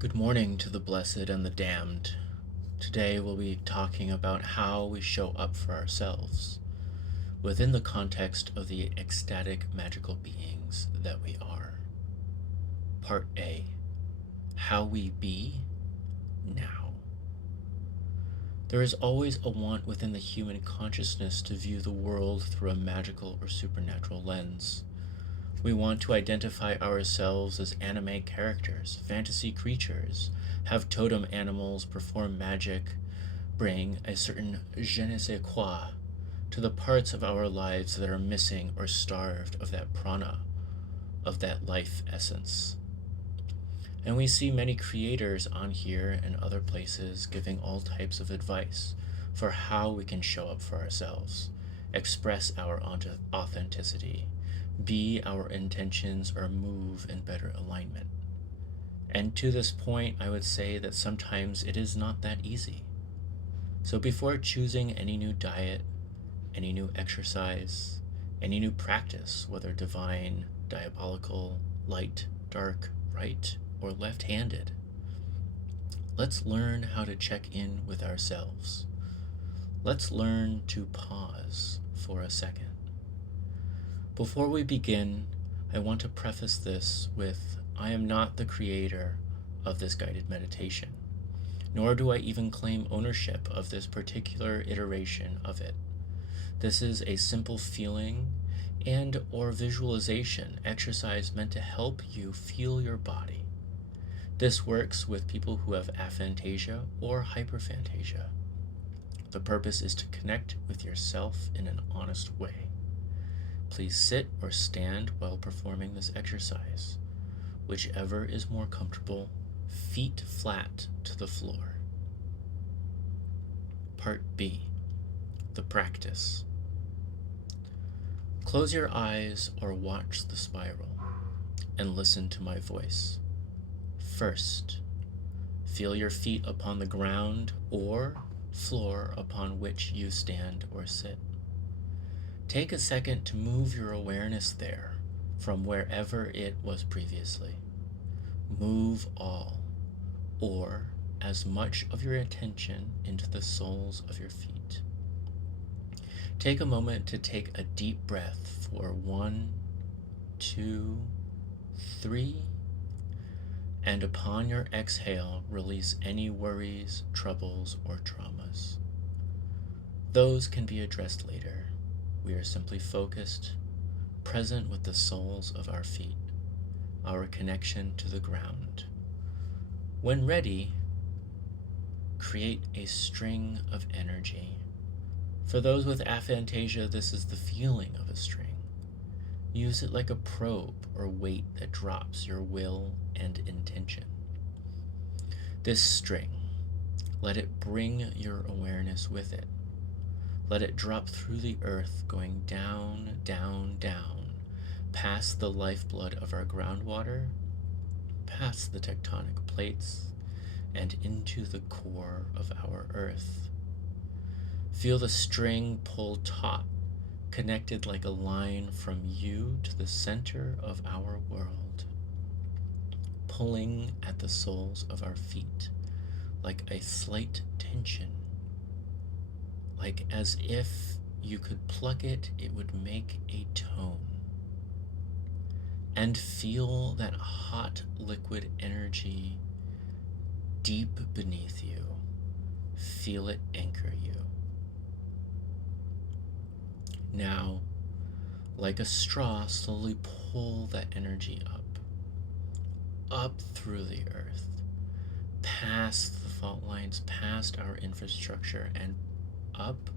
Good morning to the blessed and the damned. Today we'll be talking about how we show up for ourselves within the context of the ecstatic magical beings that we are. Part A: How we be now. There is always a want within the human consciousness to view the world through a magical or supernatural lens. We want to identify ourselves as anime characters, fantasy creatures, have totem animals, perform magic, bring a certain je ne sais quoi to the parts of our lives that are missing or starved of that prana, of that life essence. And we see many creators on here and other places giving all types of advice for how we can show up for ourselves, express our authenticity, be our intentions, or move in better alignment. And to this point, I would say that sometimes it is not that easy. So before choosing any new diet, any new exercise, any new practice, whether divine, diabolical, light, dark, right, or left-handed, let's learn how to check in with ourselves. Let's learn to pause for a second. Before we begin, I want to preface this with I am not the creator of this guided meditation, nor do I even claim ownership of this particular iteration of it. This is a simple feeling and or visualization exercise meant to help you feel your body. This works with people who have aphantasia or hyperphantasia. The purpose is to connect with yourself in an honest way. Please sit or stand while performing this exercise, whichever is more comfortable, feet flat to the floor. Part B: The practice. Close your eyes or watch the spiral and listen to my voice. First, feel your feet upon the ground or floor upon which you stand or sit. Take a second to move your awareness there from wherever it was previously. Move all, or as much of your attention into the soles of your feet. Take a moment to take a deep breath for 1, 2, 3, and upon your exhale, release any worries, troubles, or traumas. Those can be addressed later. We are simply focused, present with the soles of our feet, our connection to the ground. When ready, create a string of energy. For those with aphantasia, this is the feeling of a string. Use it like a probe or weight that drops your will and intention. This string, let it bring your awareness with it. Let it drop through the earth, going down, down, down, past the lifeblood of our groundwater, past the tectonic plates, and into the core of our earth. Feel the string pull taut, connected like a line from you to the center of our world, pulling at the soles of our feet like a slight tension. Like as if you could pluck it, it would make a tone. And feel that hot liquid energy deep beneath you. Feel it anchor you. Now, like a straw, slowly pull that energy up through the earth, past the fault lines, past our infrastructure, and up,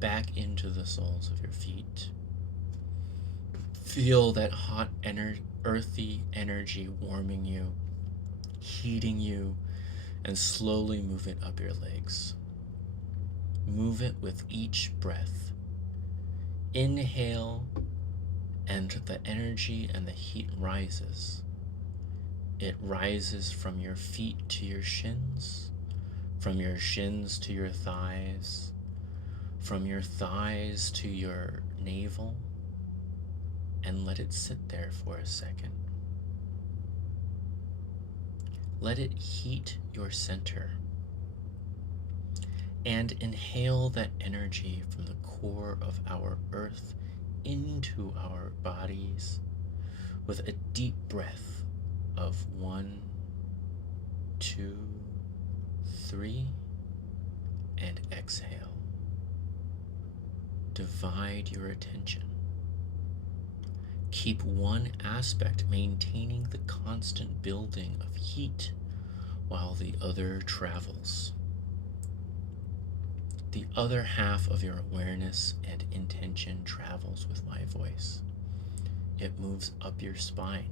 back into the soles of your feet. Feel that hot, earthy energy warming you, heating you, and slowly move it up your legs. Move it with each breath. Inhale, and the energy and the heat rises. It rises from your feet to your shins, from your shins to your thighs, from your thighs to your navel, and let it sit there for a second. Let it heat your center. And inhale that energy from the core of our earth into our bodies with a deep breath of 1, 2, 3, and exhale. Divide your attention. Keep one aspect maintaining the constant building of heat while the other travels. The other half of your awareness and intention travels with my voice. It moves up your spine.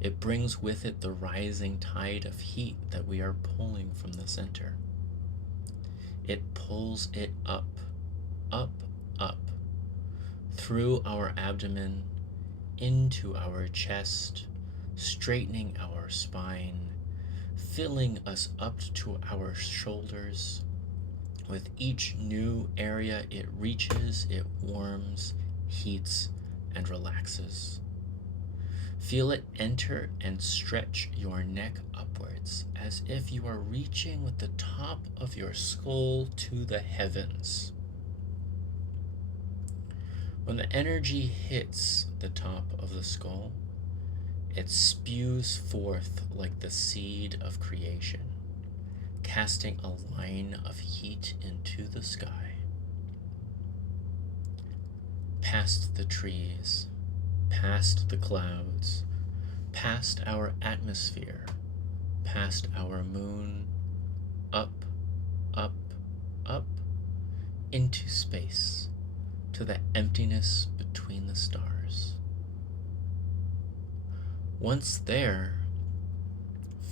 It brings with it the rising tide of heat that we are pulling from the center. It pulls it up, up, up, through our abdomen, into our chest, straightening our spine, filling us up to our shoulders. With each new area it reaches, it warms, heats, and relaxes. Feel it enter and stretch your neck upwards as if you are reaching with the top of your skull to the heavens. When the energy hits the top of the skull, it spews forth like the seed of creation, casting a line of heat into the sky. Past the trees, past the clouds, past our atmosphere, past our moon, up, up, up, into space, to the emptiness between the stars. Once there,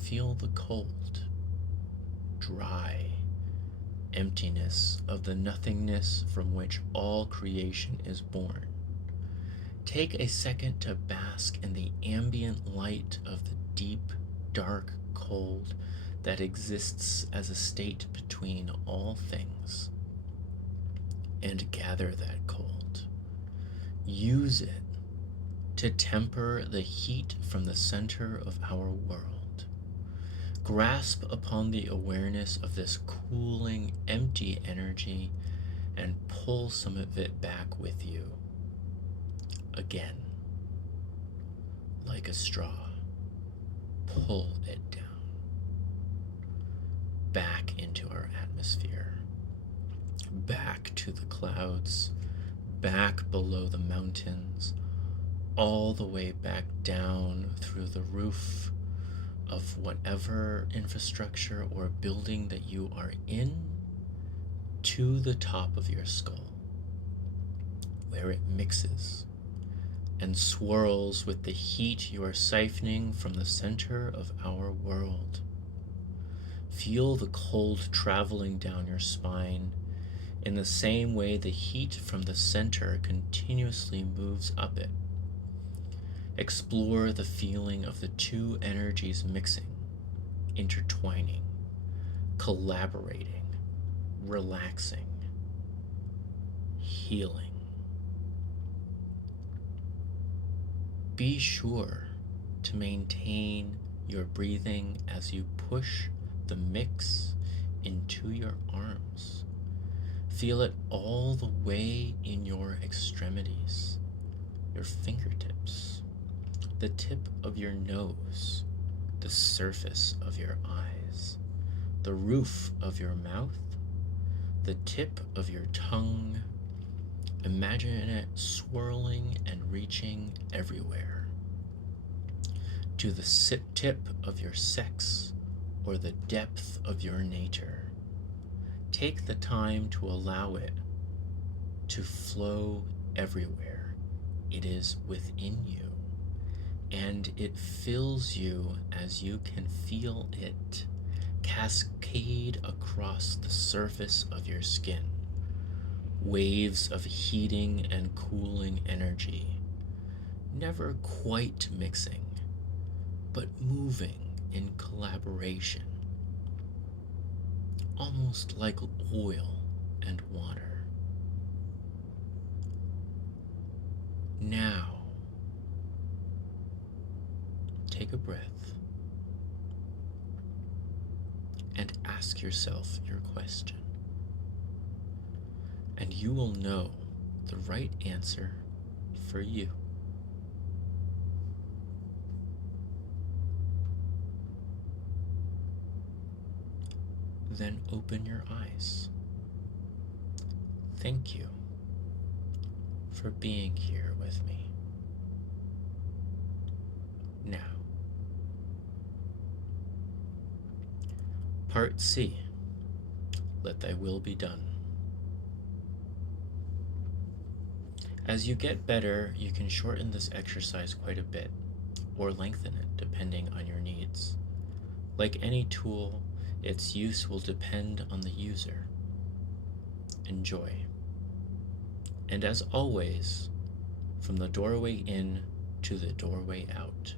feel the cold, dry emptiness of the nothingness from which all creation is born. Take a second to bask in the ambient light of the deep, dark cold that exists as a state between all things, and gather that cold. Use it to temper the heat from the center of our world. Grasp upon the awareness of this cooling, empty energy and pull some of it back with you. Again, like a straw, pull it down, back into our atmosphere, back to the clouds, back below the mountains, all the way back down through the roof of whatever infrastructure or building that you are in, to the top of your skull, where it mixes and swirls with the heat you are siphoning from the center of our world. Feel the cold traveling down your spine in the same way the heat from the center continuously moves up it. Explore the feeling of the two energies mixing, intertwining, collaborating, relaxing, healing. Be sure to maintain your breathing as you push the mix into your arms. Feel it all the way in your extremities, your fingertips, the tip of your nose, the surface of your eyes, the roof of your mouth, the tip of your tongue. Imagine it swirling and reaching everywhere. To the tip of your sex or the depth of your nature. Take the time to allow it to flow everywhere. It is within you, and it fills you as you can feel it cascade across the surface of your skin. Waves of heating and cooling energy, never quite mixing, but moving in collaboration, almost like oil and water. Now, take a breath and ask yourself your question. And you will know the right answer for you. Then open your eyes. Thank you for being here with me. Now, Part C. Let thy will be done. As you get better, you can shorten this exercise quite a bit, or lengthen it depending on your needs. Like any tool, its use will depend on the user. Enjoy. And as always, from the doorway in to the doorway out.